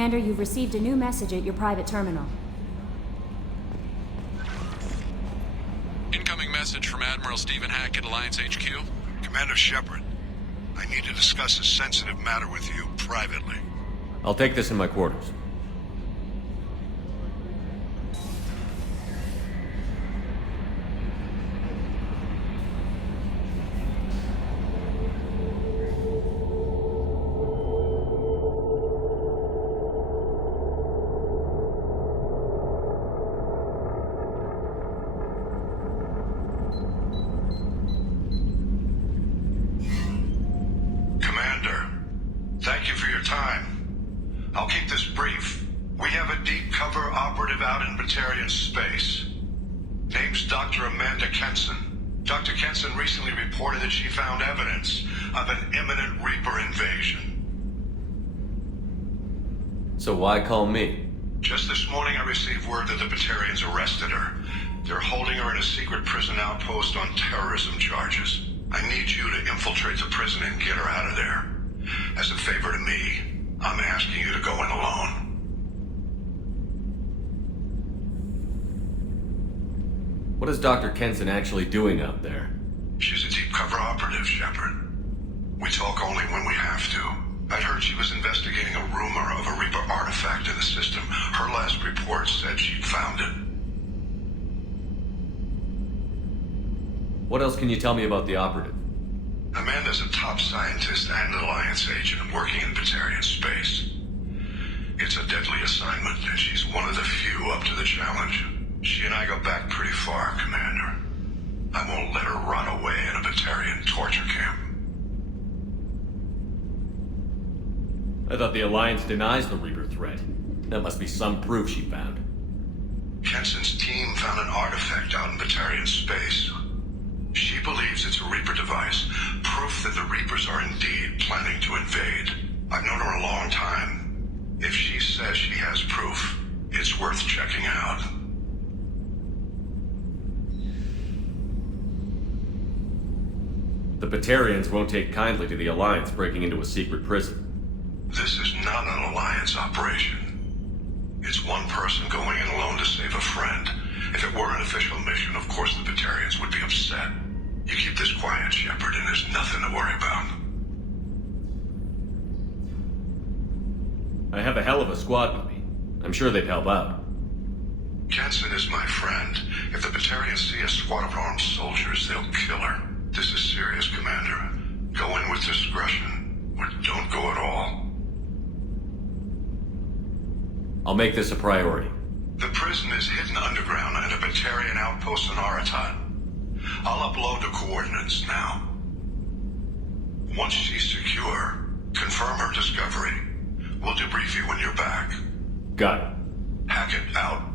Commander, you've received a new message at your private terminal. Incoming message from Admiral Stephen Hackett, Alliance HQ. Commander Shepard, I need to discuss a sensitive matter with you privately. I'll take this in my quarters. Thank you for your time. I'll keep this brief. We have a deep cover operative out in Batarian space. Name's Dr. Amanda Kenson. Dr. Kenson recently reported that she found evidence of an imminent Reaper invasion. So why call me? Just this morning I received word that the Batarians arrested her. They're holding her in a secret prison outpost on terrorism charges. I need you to infiltrate the prison and get her out of there. As a favor to me, I'm asking you to go in alone. What is Dr. Kenson actually doing out there? She's a deep cover operative, Shepard. We talk only when we have to. I'd heard she was investigating a rumor of a Reaper artifact in the system. Her last report said she'd found it. What else can you tell me about the operative? Amanda's a top scientist and Alliance agent working in Batarian space. It's a deadly assignment, and she's one of the few up to the challenge. She and I go back pretty far, Commander. I won't let her run away in a Batarian torture camp. I thought the Alliance denies the Reaper threat. That must be some proof she found. Kenson's team found an artifact out in Batarian space. She believes it's a Reaper device, proof that the Reapers are indeed planning to invade. I've known her a long time. If she says she has proof, it's worth checking out. The Batarians won't take kindly to the Alliance breaking into a secret prison. This is not an Alliance operation. It's one person going in alone to save a friend. If it were an official mission, of course the Batarians would be upset. You keep this quiet, Shepard, and there's nothing to worry about. I have a hell of a squad with me. I'm sure they'd help out. Kenson is my friend. If the Batarians see a squad of armed soldiers, they'll kill her. This is serious, Commander. Go in with discretion, or don't go at all. I'll make this a priority. The prison is hidden underground at a Batarian outpost in Aratat. I'll upload the coordinates now. Once she's secure, confirm her discovery. We'll debrief you when you're back. Got it. Hackett out.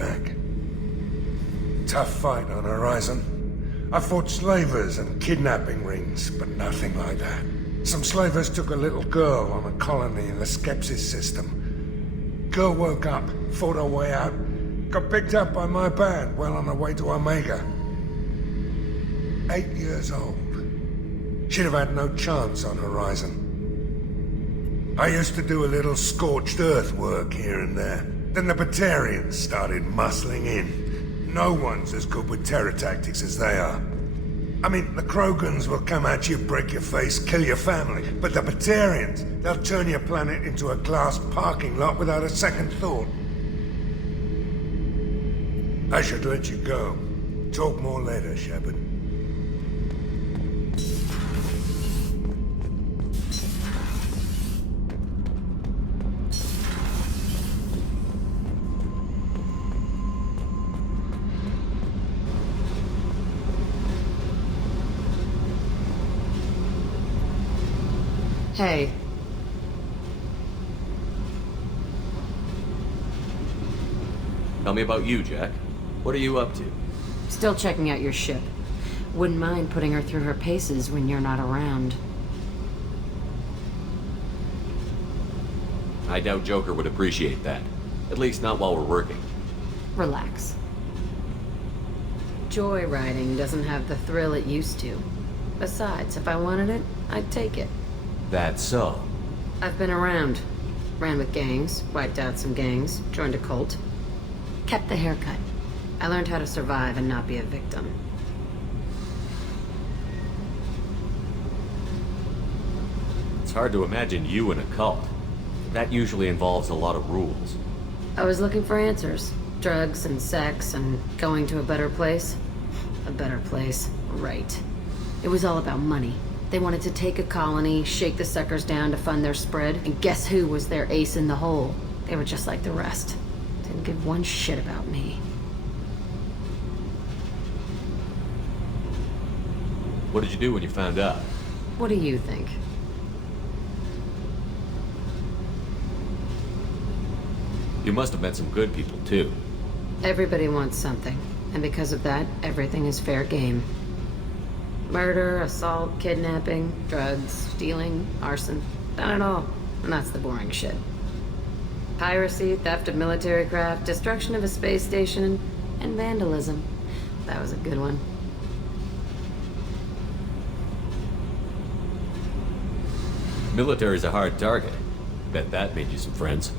back. Tough fight on Horizon. I fought slavers and kidnapping rings, but nothing like that. Some slavers took a little girl on a colony in the Skepsis system. Girl woke up, fought her way out, got picked up by my band well on her way to Omega. 8 years old. She'd have had no chance on Horizon. I used to do a little scorched earth work here and there. Then the Batarians started muscling in. No one's as good with terror tactics as they are. I mean, the Krogans will come at you, break your face, kill your family. But the Batarians, they'll turn your planet into a glass parking lot without a second thought. I should let you go. Talk more later, Shepard. Hey. Tell me about you, Jack. What are you up to? Still checking out your ship. Wouldn't mind putting her through her paces when you're not around. I doubt Joker would appreciate that. At least not while we're working. Relax. Joyriding doesn't have the thrill it used to. Besides, if I wanted it, I'd take it. That's so. I've been around. Ran with gangs, wiped out some gangs, joined a cult. Kept the haircut. I learned how to survive and not be a victim. It's hard to imagine you in a cult. That usually involves a lot of rules. I was looking for answers. Drugs and sex and going to a better place. A better place, right. It was all about money. They wanted to take a colony, shake the suckers down to fund their spread, and guess who was their ace in the hole? They were just like the rest. Didn't give one shit about me. What did you do when you found out? What do you think? You must have met some good people, too. Everybody wants something, and because of that, everything is fair game. Murder, assault, kidnapping, drugs, stealing, arson. Done it all. And that's the boring shit. Piracy, theft of military craft, destruction of a space station, and vandalism. That was a good one. Military's a hard target. Bet that made you some friends.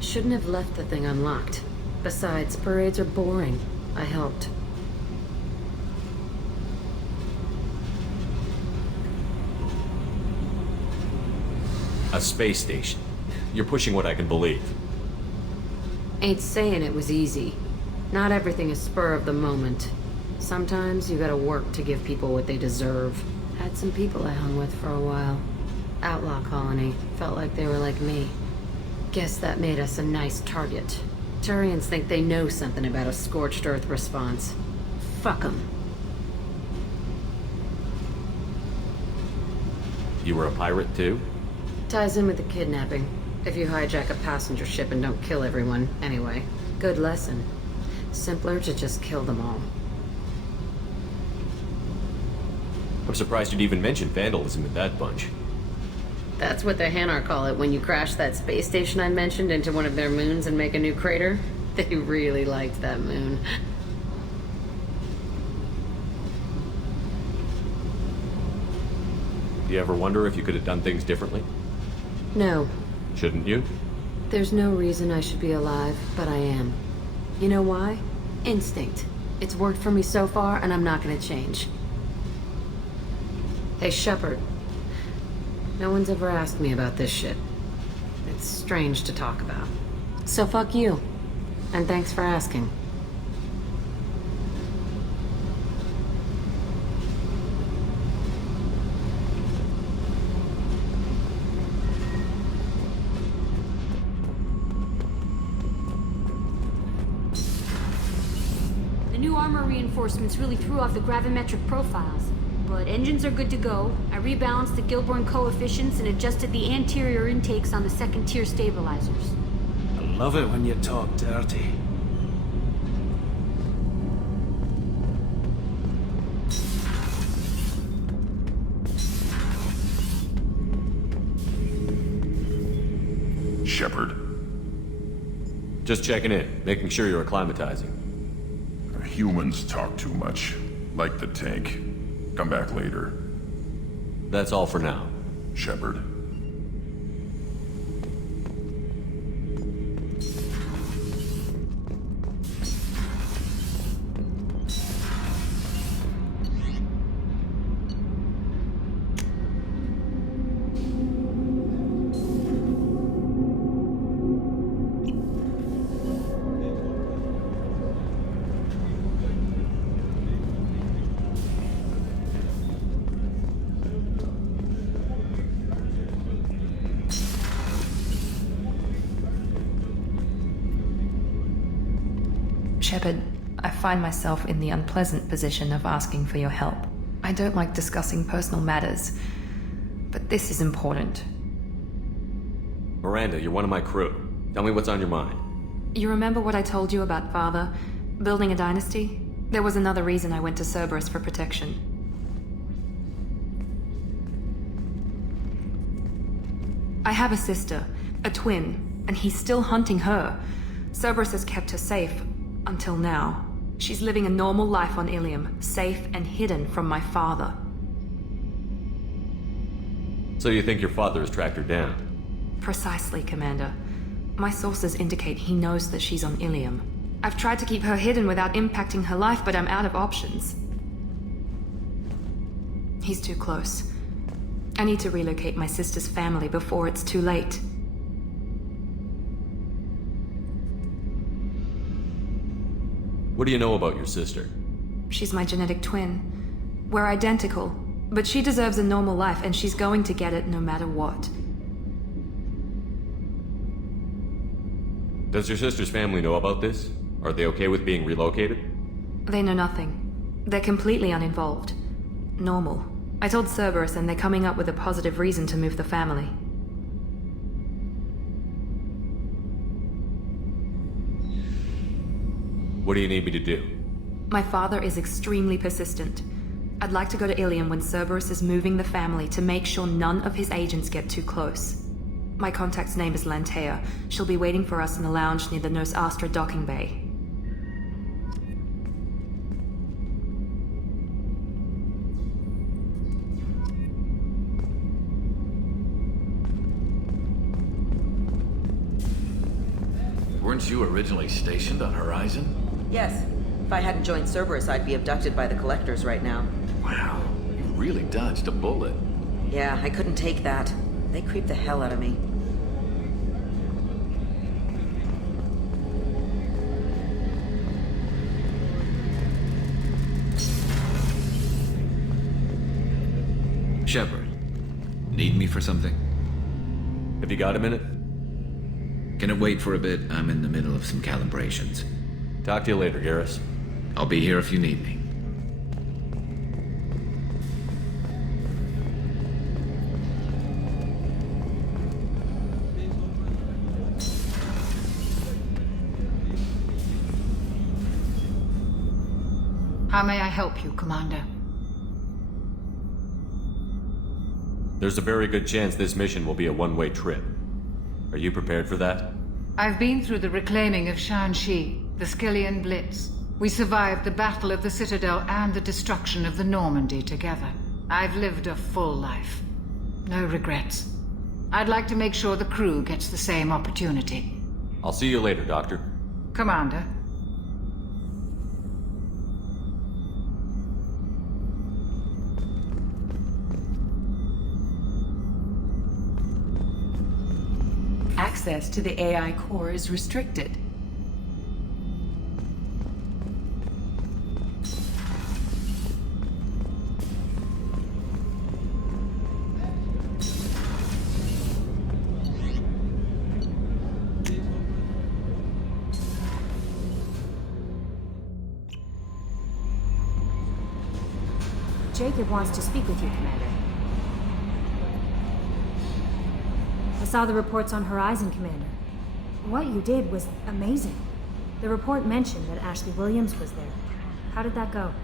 Shouldn't have left the thing unlocked. Besides, parades are boring. I helped. A space station. You're pushing what I can believe. Ain't saying it was easy. Not everything is spur of the moment. Sometimes you gotta work to give people what they deserve. Had some people I hung with for a while. Outlaw colony. Felt like they were like me. Guess that made us a nice target. Turians think they know something about a scorched earth response. Fuck 'em. You were a pirate, too? Ties in with the kidnapping. If you hijack a passenger ship and don't kill everyone, anyway. Good lesson. Simpler to just kill them all. I'm surprised you'd even mention vandalism in that bunch. That's what the Hanar call it when you crash that space station I mentioned into one of their moons and make a new crater. They really liked that moon. Do you ever wonder if you could have done things differently? No. Shouldn't you? There's no reason I should be alive, but I am. You know why? Instinct. It's worked for me so far, and I'm not gonna change. Hey, Shepard. No one's ever asked me about this shit. It's strange to talk about. So fuck you. And thanks for asking. The new armor reinforcements really threw off the gravimetric profiles. But engines are good to go. I rebalanced the Gilborn coefficients and adjusted the anterior intakes on the second-tier stabilizers. I love it when you talk dirty. Shepard? Just checking in, making sure you're acclimatizing. Humans talk too much. Like the tank. Come back later. That's all for now. Shepard. Shepard, I find myself in the unpleasant position of asking for your help. I don't like discussing personal matters, but this is important. Miranda, you're one of my crew. Tell me what's on your mind. You remember what I told you about Father? Building a dynasty? There was another reason I went to Cerberus for protection. I have a sister, a twin, and he's still hunting her. Cerberus has kept her safe, until now. She's living a normal life on Ilium, safe and hidden from my father. So you think your father has tracked her down? Precisely, Commander. My sources indicate he knows that she's on Ilium. I've tried to keep her hidden without impacting her life, but I'm out of options. He's too close. I need to relocate my sister's family before it's too late. What do you know about your sister? She's my genetic twin. We're identical, but she deserves a normal life, and she's going to get it no matter what. Does your sister's family know about this? Are they okay with being relocated? They know nothing. They're completely uninvolved. Normal. I told Cerberus, and they're coming up with a positive reason to move the family. What do you need me to do? My father is extremely persistent. I'd like to go to Ilium when Cerberus is moving the family to make sure none of his agents get too close. My contact's name is Lantea. She'll be waiting for us in the lounge near the Nos Astra docking bay. Weren't you originally stationed on Horizon? Yes. If I hadn't joined Cerberus, I'd be abducted by the Collectors right now. Wow, you really dodged a bullet. Yeah, I couldn't take that. They creeped the hell out of me. Shepard, need me for something? Have you got a minute? Can it wait for a bit? I'm in the middle of some calibrations. Talk to you later, Garrus. I'll be here if you need me. How may I help you, Commander? There's a very good chance this mission will be a one-way trip. Are you prepared for that? I've been through the reclaiming of Shanxi, the Skillian Blitz. We survived the Battle of the Citadel and the destruction of the Normandy together. I've lived a full life. No regrets. I'd like to make sure the crew gets the same opportunity. I'll see you later, Doctor. Commander. Access to the AI core is restricted. Jacob wants to speak with you, Commander. I saw the reports on Horizon, Commander. What you did was amazing. The report mentioned that Ashley Williams was there. How did that go?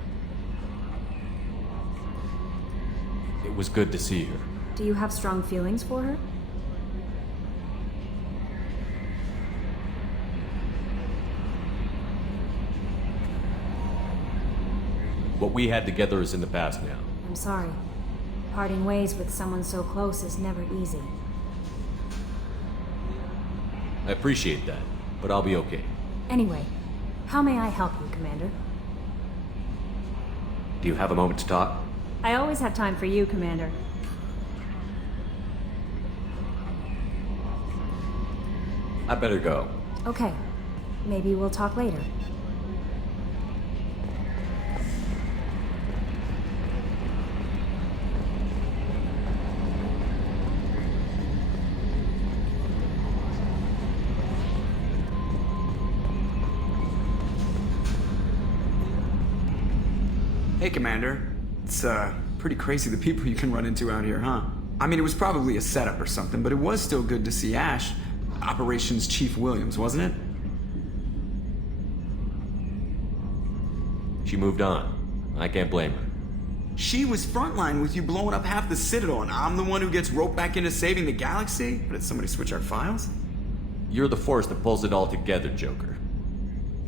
It was good to see her. Do you have strong feelings for her? we had together is in the past now. I'm sorry. Parting ways with someone so close is never easy. I appreciate that, but I'll be okay. Anyway, how may I help you, Commander? Do you have a moment to talk? I always have time for you, Commander. I better go. Okay. Maybe we'll talk later. Hey, Commander. It's, pretty crazy the people you can run into out here, huh? I mean, it was probably a setup or something, but it was still good to see Ash. Operations Chief Williams, wasn't it? She moved on. I can't blame her. She was frontline with you blowing up half the Citadel, and I'm the one who gets roped back into saving the galaxy? Did somebody switch our files? You're the force that pulls it all together, Joker.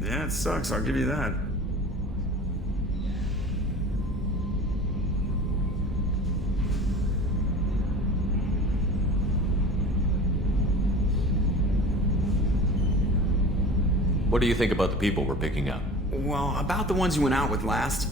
Yeah, it sucks, I'll give you that. What do you think about the people we're picking up? Well, about the ones you went out with last.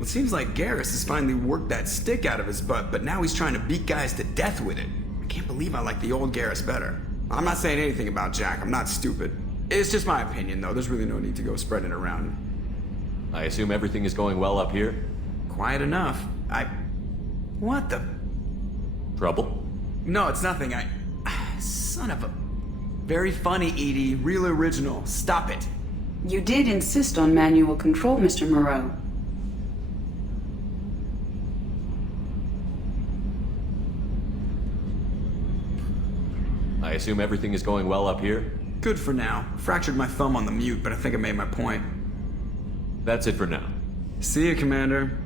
It seems like Garrus has finally worked that stick out of his butt, but now he's trying to beat guys to death with it. I can't believe I like the old Garrus better. I'm not saying anything about Jack, I'm not stupid. It's just my opinion, though. There's really no need to go spreading it around. I assume everything is going well up here? Quiet enough. What the... Trouble? No, it's nothing. Son of a... Very funny, Edie. Real original. Stop it. You did insist on manual control, Mr. Moreau. I assume everything is going well up here? Good for now. Fractured my thumb on the mute, but I think I made my point. That's it for now. See you, Commander.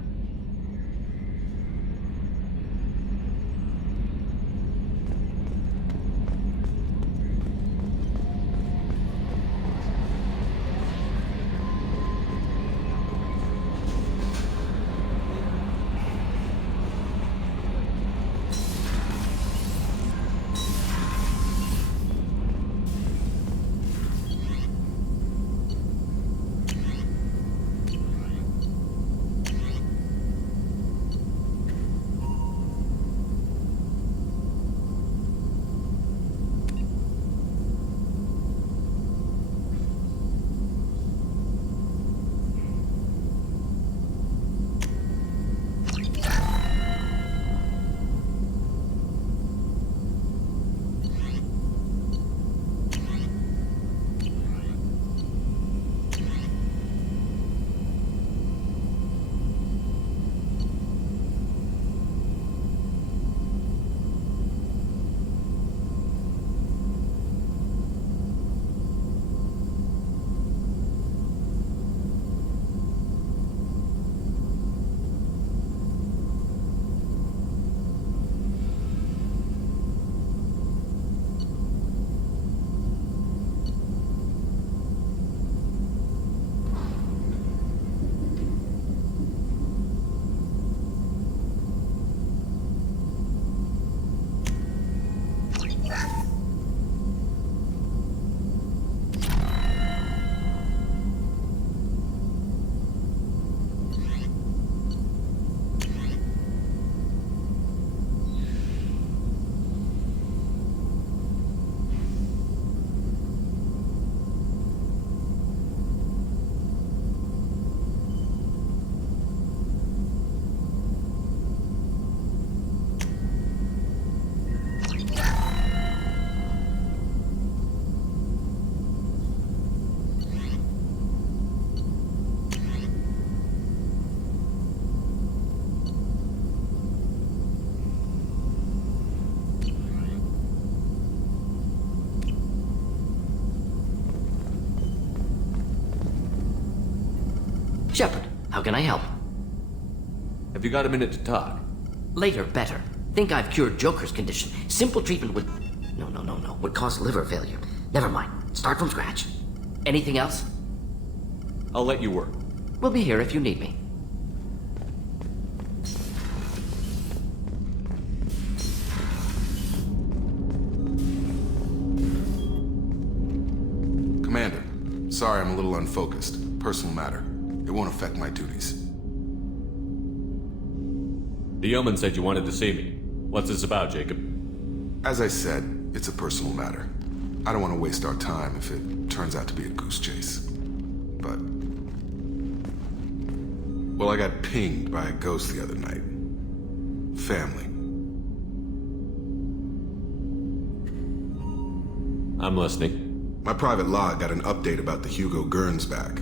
Shepard, how can I help? Have you got a minute to talk? Later, better. Think I've cured Joker's condition. Simple treatment would... No. Would cause liver failure. Never mind. Start from scratch. Anything else? I'll let you work. We'll be here if you need me. Sorry, I'm a little unfocused. Personal matter. It won't affect my duties. The yeoman said you wanted to see me. What's this about, Jacob? As I said, it's a personal matter. I don't want to waste our time if it turns out to be a goose chase. But... well, I got pinged by a ghost the other night. Family. I'm listening. My private log got an update about the Hugo Gernsback,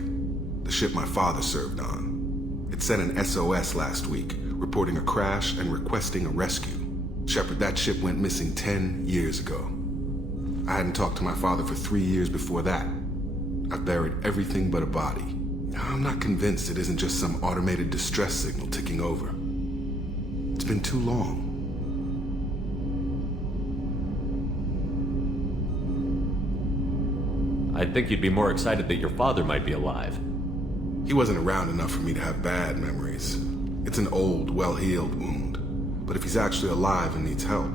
the ship my father served on. It sent an SOS last week, reporting a crash and requesting a rescue. Shepard, that ship went missing 10 years ago. I hadn't talked to my father for 3 years before that. I've buried everything but a body. I'm not convinced it isn't just some automated distress signal ticking over. It's been too long. I'd think you'd be more excited that your father might be alive. He wasn't around enough for me to have bad memories. It's an old, well-healed wound. But if he's actually alive and needs help,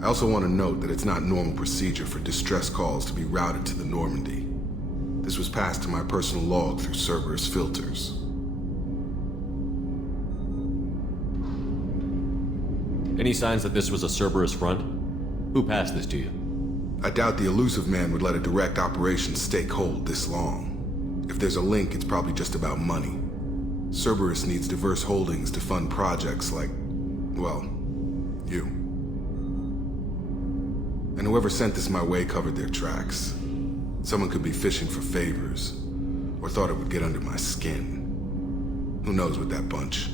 I also want to note that it's not normal procedure for distress calls to be routed to the Normandy. This was passed to my personal log through Cerberus filters. Any signs that this was a Cerberus front? Who passed this to you? I doubt the elusive man would let a direct operation stake hold this long. If there's a link, it's probably just about money. Cerberus needs diverse holdings to fund projects like, well, you. And whoever sent this my way covered their tracks. Someone could be fishing for favors, or thought it would get under my skin. Who knows with that bunch?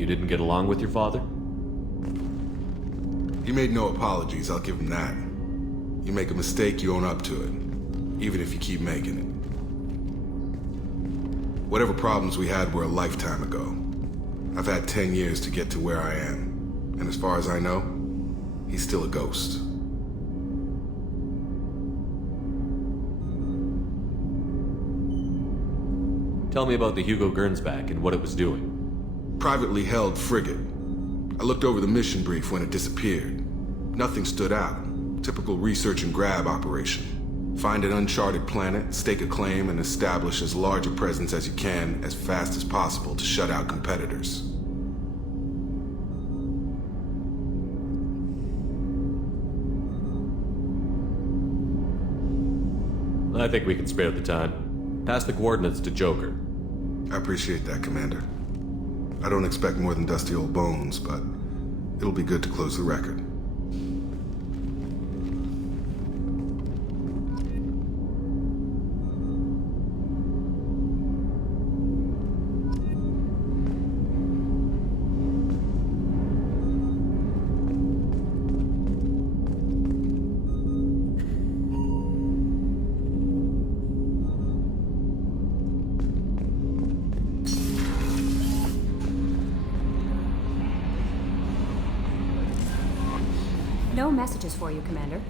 You didn't get along with your father? He made no apologies, I'll give him that. You make a mistake, you own up to it. Even if you keep making it. Whatever problems we had were a lifetime ago. I've had 10 years to get to where I am. And as far as I know, he's still a ghost. Tell me about the Hugo Gernsback and what it was doing. Privately held frigate. I looked over the mission brief when it disappeared. Nothing stood out. Typical research and grab operation. Find an uncharted planet, stake a claim, and establish as large a presence as you can as fast as possible to shut out competitors. I think we can spare the time. Pass the coordinates to Joker. I appreciate that, Commander. I don't expect more than dusty old bones, but it'll be good to close the record. No messages for you, Commander.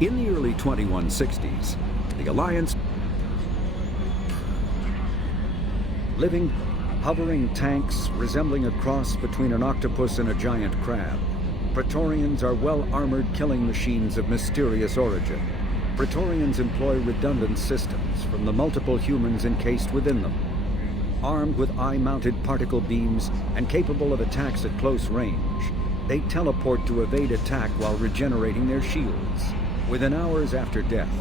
In the early 2160s, the Alliance... living, hovering tanks resembling a cross between an octopus and a giant crab. Praetorians are well-armored killing machines of mysterious origin. Praetorians employ redundant systems from the multiple humans encased within them. Armed with eye-mounted particle beams and capable of attacks at close range, they teleport to evade attack while regenerating their shields. Within hours after death,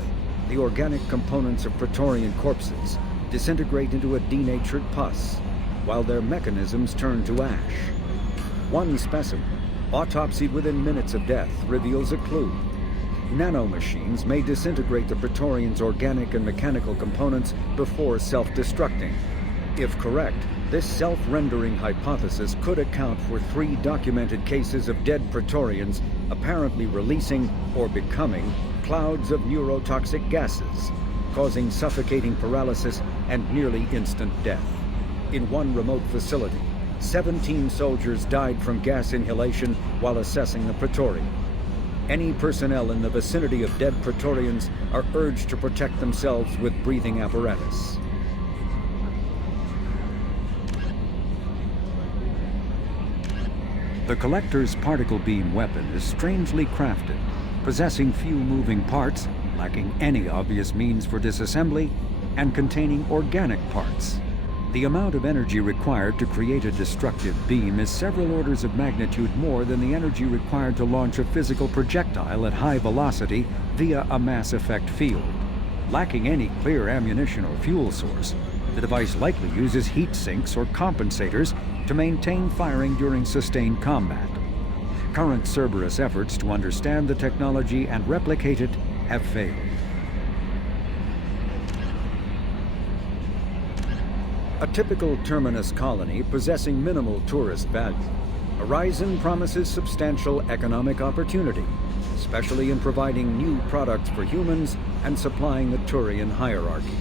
the organic components of Praetorian corpses disintegrate into a denatured pus, while their mechanisms turn to ash. One specimen, autopsied within minutes of death, reveals a clue. Nanomachines may disintegrate the Praetorians' organic and mechanical components before self-destructing. If correct, this self-rendering hypothesis could account for 3 documented cases of dead Praetorians apparently releasing or becoming clouds of neurotoxic gases, causing suffocating paralysis and nearly instant death. In one remote facility, 17 soldiers died from gas inhalation while assessing the Praetorian. Any personnel in the vicinity of dead Praetorians are urged to protect themselves with breathing apparatus. The Collector's particle beam weapon is strangely crafted, possessing few moving parts, lacking any obvious means for disassembly, and containing organic parts. The amount of energy required to create a destructive beam is several orders of magnitude more than the energy required to launch a physical projectile at high velocity via a mass effect field. Lacking any clear ammunition or fuel source, the device likely uses heat sinks or compensators to maintain firing during sustained combat. Current Cerberus efforts to understand the technology and replicate it have failed. A typical terminus colony possessing minimal tourist value, Horizon promises substantial economic opportunity, especially in providing new products for humans and supplying the Turian hierarchy.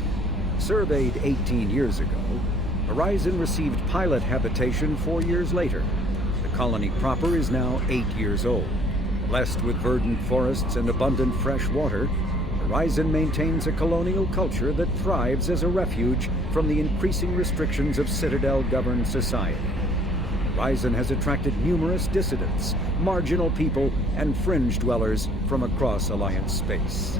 Surveyed 18 years ago, Horizon received pilot habitation 4 years later. The colony proper is now 8 years old. Blessed with verdant forests and abundant fresh water, Horizon maintains a colonial culture that thrives as a refuge from the increasing restrictions of Citadel-governed society. Horizon has attracted numerous dissidents, marginal people, and fringe dwellers from across Alliance space.